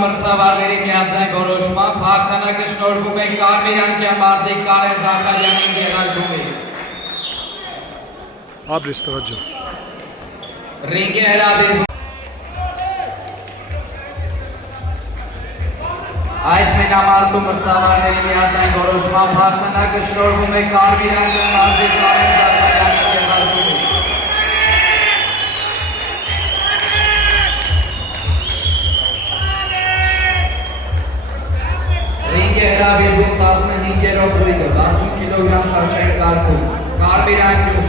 Մրցավարների միաձայն որոշմամբ հաղթանակը շնորհվում է Կարմիր անկյան մարզի Կարեն Զաքարյանին եղարկումի։ Աբրես տղաջան։ Ռինգի հրավիրվում։ Այս մենամարտում մրցավարների միաձայն որոշմամբ հաղթանակը շնորհվում է Կարմիր անկյան մարզի Կարեն Զաքարյանին եղարկումի։ Հրավիրվում 15-րդ զույգը 60 կիլոգրամ քաշերի կարգում Կարմիր անկյուն